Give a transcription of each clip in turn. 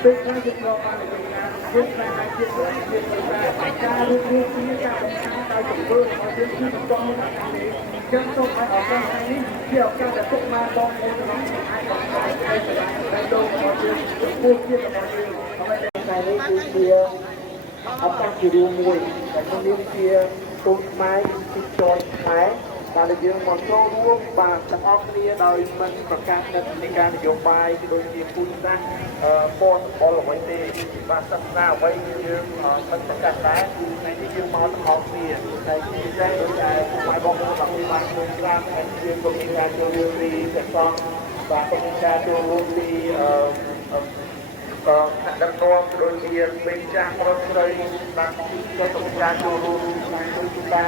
Big time to go on the big time I get what I get for that. God is with me, God is kind of the bird, I just keep it going. Just so I often say, yeah, God, I took my ball and I don't want to bullshit about you. Cái này thì kia, áp đặt cái điều mùi, cái con điểm kia, tôn máy, cái tròn máy. បានយើងមកចូលរួមបាទទាំងអស់គ្នាដោយមិនប្រកាសនៅនៃការនយោបាយដូចជាពូជសាសន៍ពលអ្វីទេបាទសាសនាអ្វីយើងមិនប្រកាសដែរគឺថ្ងៃនេះយើងមកទាំងអស់គ្នាតែជាពិសេសដូចតែពុកម៉ែបងប្អូនបាទបានជួយស្រាវហើយយើងក៏មានការចូលរួមពីព្រះសង្ឃបាទក៏មានការចូលរួមពីដឹកនាំដូចជាពេលចាស់ប្រុសស្រីបាទក៏ต้องការចូលរួមក្នុងជួយតា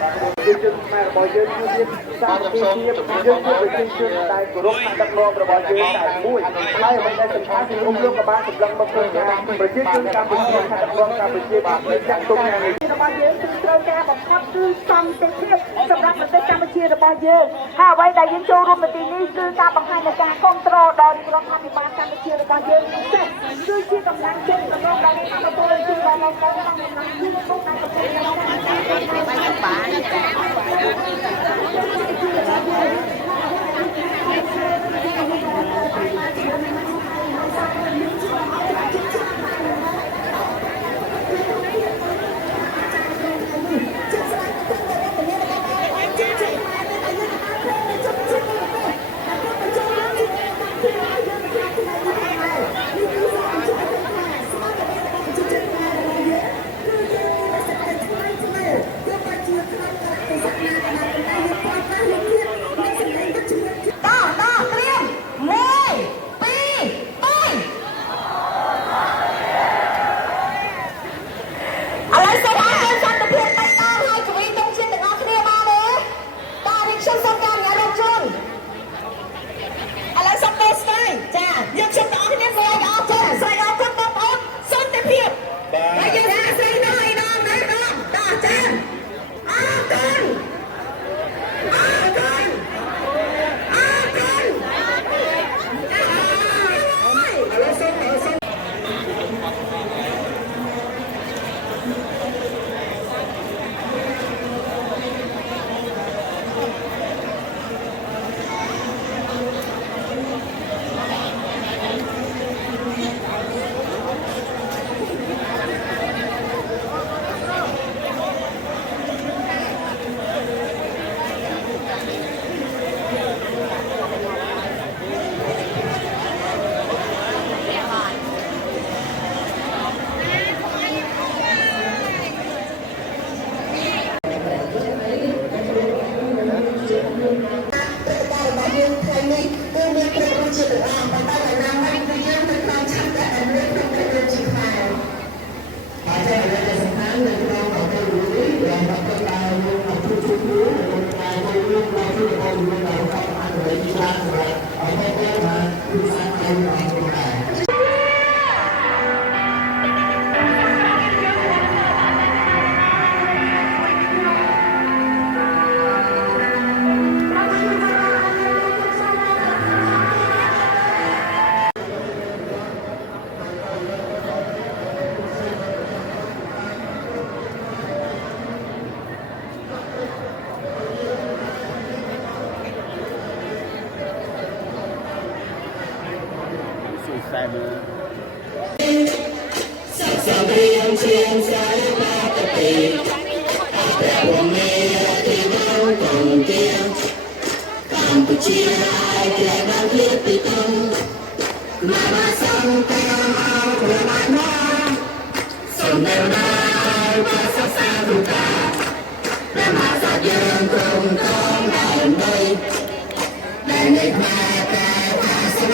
បាទយើងខ្មែររបស់យើងគឺមានសារវិទ្យាយើងជាប្រជាជនដែលគោរពការដឹកនាំរបស់យើងតែមួយហើយអ្វីដែលសំខាន់គឺលោកក៏បានសម្លឹងមកឃើញថាប្រជាជនកម្ពុជាការដឹកនាំកម្ពុជាបានចាក់ទុកយ៉ាងនេះរបស់យើងគឺត្រូវការបំផុតគឺសន្តិភាពសម្រាប់ប្រទេសកម្ពុជារបស់យើងហើយអ្វីដែលយើងចូលរួមនៅទីនេះគឺការបង្ហាញនៃការគ្រប់គ្រងដល់រដ្ឋាភិបាលកម្ពុជារបស់យើងគឺជាកម្លាំងចិត្តរបស់ដែលតាមពលជាដល់ដល់ដល់តាមកម្លាំងជួយទៅតាមប្រទេសHãy subscribe cho kênh Ghiền Mì Gõ để không bỏ lỡ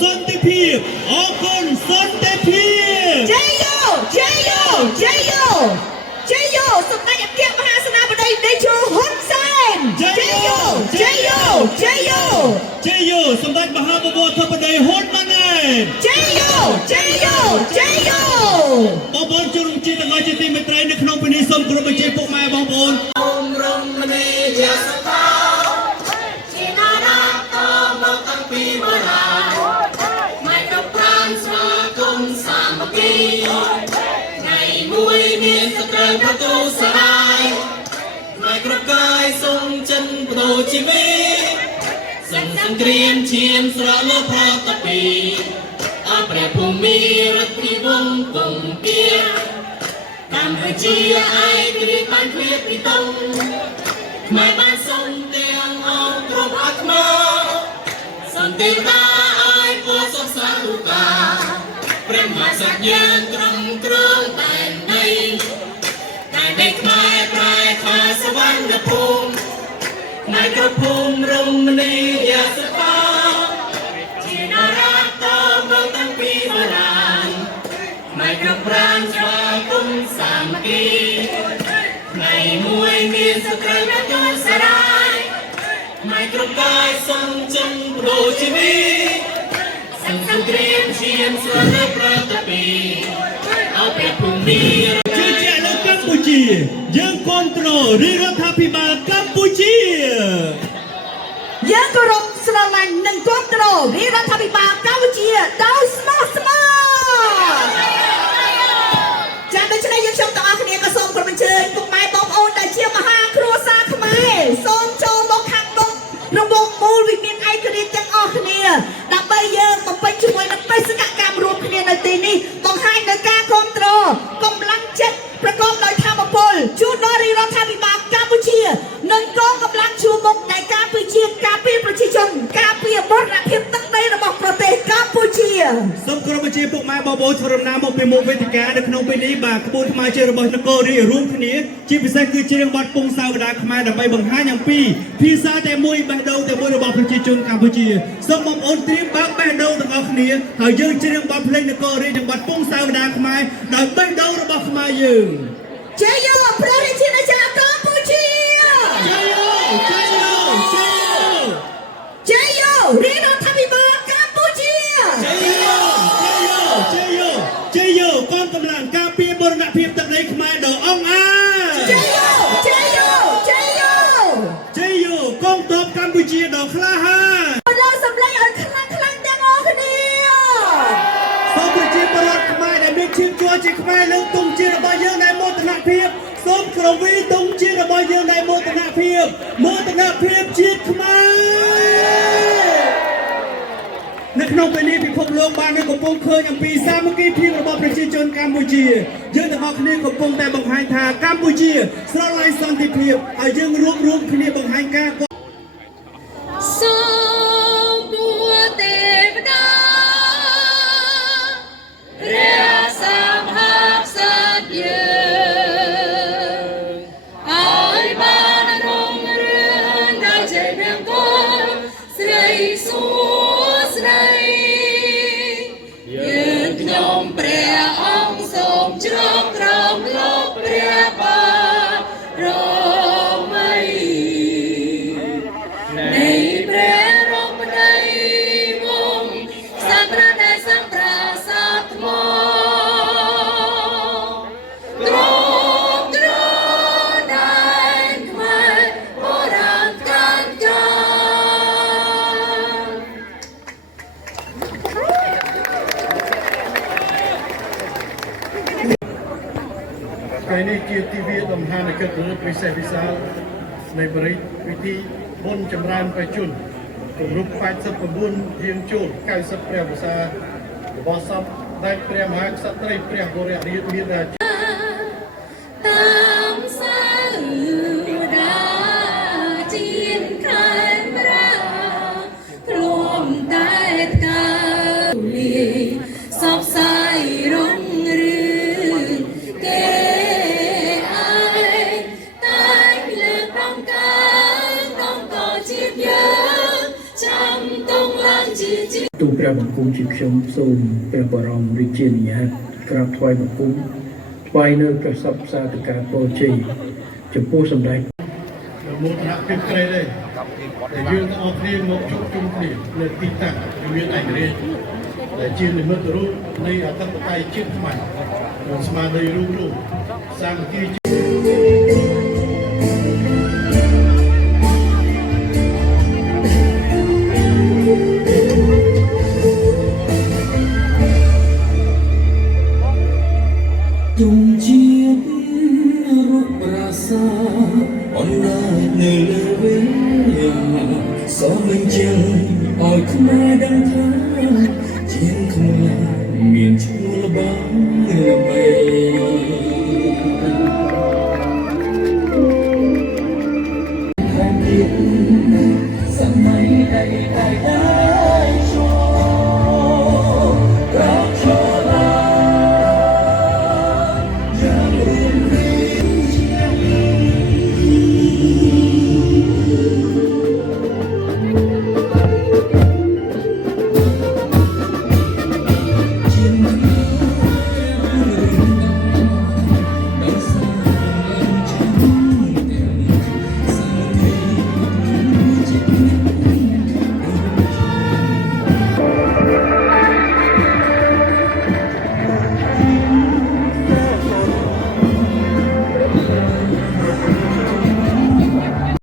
សន្តិភាពអរគុណសន្តិភាពជ័យយោជ័យយោជ័យយោជ័យយោសម្ដេចអគ្គមហាសេនាបតីតេជោហ៊ុនសែនជ័យយោជ័យយោជ័យយោជ័យយោសម្ដេចមហាបវរធិបតីហ៊ុនម៉ាណែតជ័យយោជ័យយោជ័យយោបងប្អូនជនរួមជាតិទាំងអស់ជាទីមេត្រីនៅក្នុងពេលនេះសូមគោរពអញ្ជើញពុកម៉ែបងប្អូនអូមរំមនីយាសតាជាណានាតមកតាំងពីបុរាណសាមគ្គីថ្ងៃមួយមានសត្រូវប្រទូសរាយមកគ្រប់កាយសុំចិនបដូរជីវិតសង្គ្រាមឈានស្រលើផតពីអព្រះភូមិរដ្ឋិវង្សគង់ពៀកម្ពុជាឯករាជ្យបានគ្រាពីតុងខ្មែរបានសុំទាំងអស់គ្រប់អាត្មាសន្តិតាឲ្យពោសុខសារុកាព្រះមហាក្សត្រយើងត្រឹមគ្រងតែនៃខ្មែរប្រែខាសវណ្ណភូមិនៃគ្រប់ភូមិរមណីយសតាជានារាតមកតាំងពីបុរាណនៃគ្រប់ប្រាណស្វាគមន៍សាមគ្គីថ្ងៃមួយមានសត្រូវប្រទូសរាយនៃគ្រប់កាយសុំចិនបដូរជីវិតសង្គ្រាមឈានស្រលើប្រតពីអព្រះភូមិជឿជាក់លើកម្ពុជាយើងគ្រប់គ្រងរាជរដ្ឋាភិបាលកម្ពុជាយើងគោរពស្រឡាញ់និងគ្រប់គ្រងរាជរដ្ឋាភិបាលកម្ពុជាដោយស្មោះស្ម័គ្រចា៎ដូច្នេះយើងខ្ញុំទាំងអស់គ្នាក៏សូមគោរពអញ្ជើញពុកម៉ែបងប្អូនដែលជាមហាគ្រួសារខ្មែរសូមចូលមកខាងមុខរង្វង់មូលវិមានឯករាជ្យទាំងអស់គ្នាដើម្បីយើងបំពេញជាមួយនឹងបេសកកម្មរួមគ្នានៅទីនេះបង្ហាញនៅការគ្រប់គ្រងកម្លាំងចិត្តប្រកបដោយធម៌ពលជូនដល់រាជរដ្ឋាភិបាលកម្ពុជានិងកងកម្លាំងជួរមុខនៃការពារជាតិការពារប្រជាជនការពារបរណភាពទឹកដីរបស់ប្រទេសកម្ពុជាសូមគោរពជាពុកម៉ែបងប្អូនធ្វើដំណើរមកពីមុខវេទិកានៅក្នុងពេលនេះបាទក្បួនថ្មើរជើងរបស់នគររាជរួមគ្នាជាពិសេសគឺជារឿងបទពងសាវតាខ្មែរដើម្បីបង្ហាញអំពីភាសាតែមួយបេះដូងតែមួយរបស់ប្រជាជនកម្ពុជាសូមបងប្អូនត្រៀមបើកបេះដូងទាំងអស់គ្នាហើយយើងច្រៀងបទភ្លេងនគររាជនិងបទពងសាវតាខ្មែរដោយបេះដូងរបស់ខ្មែរយើងជ័យយោព្រះរាជាណាចក្រកម្ពុជាជ័យយោជ័យយោជ័យយោជ័យយោរាជរដ្ឋាភិបាលកម្ពុជាជ័យយោជ័យយោជ័យយោជ័យយោកងកម្លាំងការពារបរណភាពទឹកដីខ្មែរដ៏អង្អារជ័យយោជ័យយោជ័យយោជ័យយោកងទ័ពកម្ពុជាដ៏ក្លាហានលើសម្លេងឲ្យខ្លាំងទាំងអស់គ្នាសូមប្រជាពលរដ្ឋខ្មែរដែលមានឈាមជ័រជាខ្មែរលើកទង់ជាតិរបស់យើងដែលមោទនភាពសូមក្រវីទង់ជាតិរបស់យើងដែលមោទនភាពជាតិខ្មែរនៅក្នុងពេលនេះពិភពលោកបាននឹងកំពុងឃើញអំពីសាមគ្គីភាពរបស់ប្រជាជនកម្ពុជាយើងទាំងអស់គ្នាកំពុងតែបង្ហាញថាកម្ពុជាស្រឡាញ់សន្តិភាពហើយយើងរួមគ្នាបង្ហាញការសូមពួទេវតាព្រះសម្មាសម្ពុទ្ធឲ្យបានរងរឿងដោយជ័យព្រះគុណស្រីសួស្ដីយើងខ្ញុំព្រះអង្គសូមជ្រកក្រោមលោកព្រះបាទរមីនៃព្រះរមណីវង្សសត្រានៃសង្ត្រាសាថ្មតែ ថ្ងៃនេះជាទិវាដំណើរនៃកិត្តិយសពិសេសវិសាលនៃបរិយាពិធីបុណ្យចម្រើនព្រះជន្មគម្រប់89យាងចូល90ព្រះវស្សារបស់សម្ដេចព្រះមហាក្សត្រីព្រះវររាជមាតាតាមសាដាជាខានរាខ្លួនតែផ្កាលីសពសាយរុងរឿងគេអាយតែលើកដំកំកជាតិយើងចាំតងឡើងជាទូព្រះបង្គំជាខ្ញុំសូមព្រះបរមរាជានុញ្ញាតក្រាបថ្វាយបង្គំថ្វាយនៅព្រះសពសាធការពរជ័យចំពោះសម្ដេចមោទនភាពក្រៃដែរតែយើងទាំងអស់គ្នាមកជួបជុំគ្នានៅទីតាំងវិមានឯករាជ្យដែលជានិមិត្តរូបនៃអធិបតេយ្យជាតិខ្មែរនិងស្មារតីរួមសាមគ្គីជុំជាតិរូបរាសាអនឡាញនៅលើវិញសូមបញ្ជាក់ឲ្យខ្មែរដឹងថាជាខ្មែរមានឈ្មោះល្បីល្បី